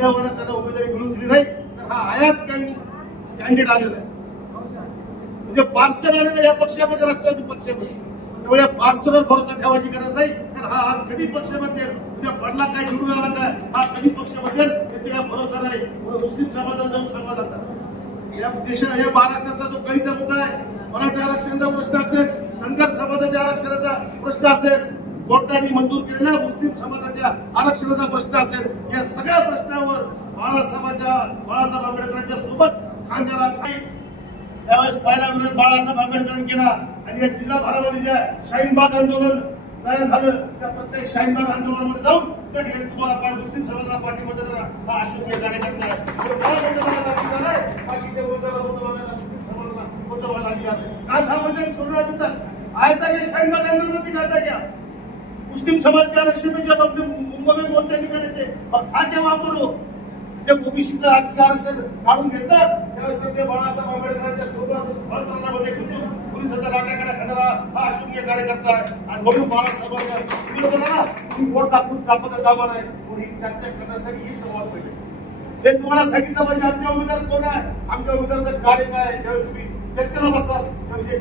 सुदैवाने त्यांना उमेदवारी मिळू दिली नाही, तर हा आयात कॅन्डिडेट आलेला आहे. म्हणजे पार्सल आलेला या पक्षामध्ये, राष्ट्रवादी पक्षामध्ये. त्यामुळे पार्सलवर भरोसा ठेवायची गरज नाही. तर हा आज कधी पक्ष बदलेल, उद्या पडला काय निवडून आला काय, हा कधी पक्ष बदलेल याचा काय भरोसा नाही. मुस्लिम समाजाला जाऊन सांगावं लागतं. या महाराष्ट्रातला जो कळीचा मुद्दा आहे, मराठा आरक्षणाचा प्रश्न असेल, धनगर समाजाच्या आरक्षणाचा प्रश्न असेल, कोर्टाने मंजूर केलेल्या मुस्लिम समाजाच्या आरक्षणाचा प्रश्न असेल, या सगळ्या प्रश्नावर बाळासाहेब आंबेडकरांच्या सोबत खांद्याला त्यावेळेस पहिला विरोध बाळासाहेब आंबेडकरांनी केला. आणि या जिल्हाभरामध्ये जे शाहीनबाग आंदोलन तयार झालं, त्या प्रत्येक शाहीनबाग आंदोलनामध्ये जाऊन त्या ठिकाणी तुम्हाला मुस्लिम समाजाला पाठिंबा देणारा हा अशोक कार्यकर्ता आहे. बाकीच्या उमेदवाराला होतं बघायला मुस्लिम समाजाला होतं बघायला अधिकार गाथामध्ये सोडण्यात येतात. आयता घ्या शाहीनबाग आंदोलनाची गाथा घ्या. मुस्लिम समाज के आरक्षण में जब अपने मुंबई में बोलते निकले थे और था क्या वहां पर जब ओबीसीचं आरक्षण काढून घेतात त्यावेळेस ते बाळासाहेब आंबेडकरांच्या सोबत अंतरणामध्ये घुसून पोलिसाच्या लाट्याकडे खाणारा हा अशोकीय कार्यकर्ता आहे. आणि म्हणून बाळासाहेबांना विरोधाला तुम्ही वोट दाखवता कामा नाही. ही चर्चा करण्यासाठी ही संवाद पाहिजे. हे तुम्हाला सांगितलं पाहिजे आमच्या उमेदवार कोण आहे, आमच्या उमेदवाराचं कार्य काय आहे. ज्यावेळी तुम्ही चर्चेला बसाल त्याविषयी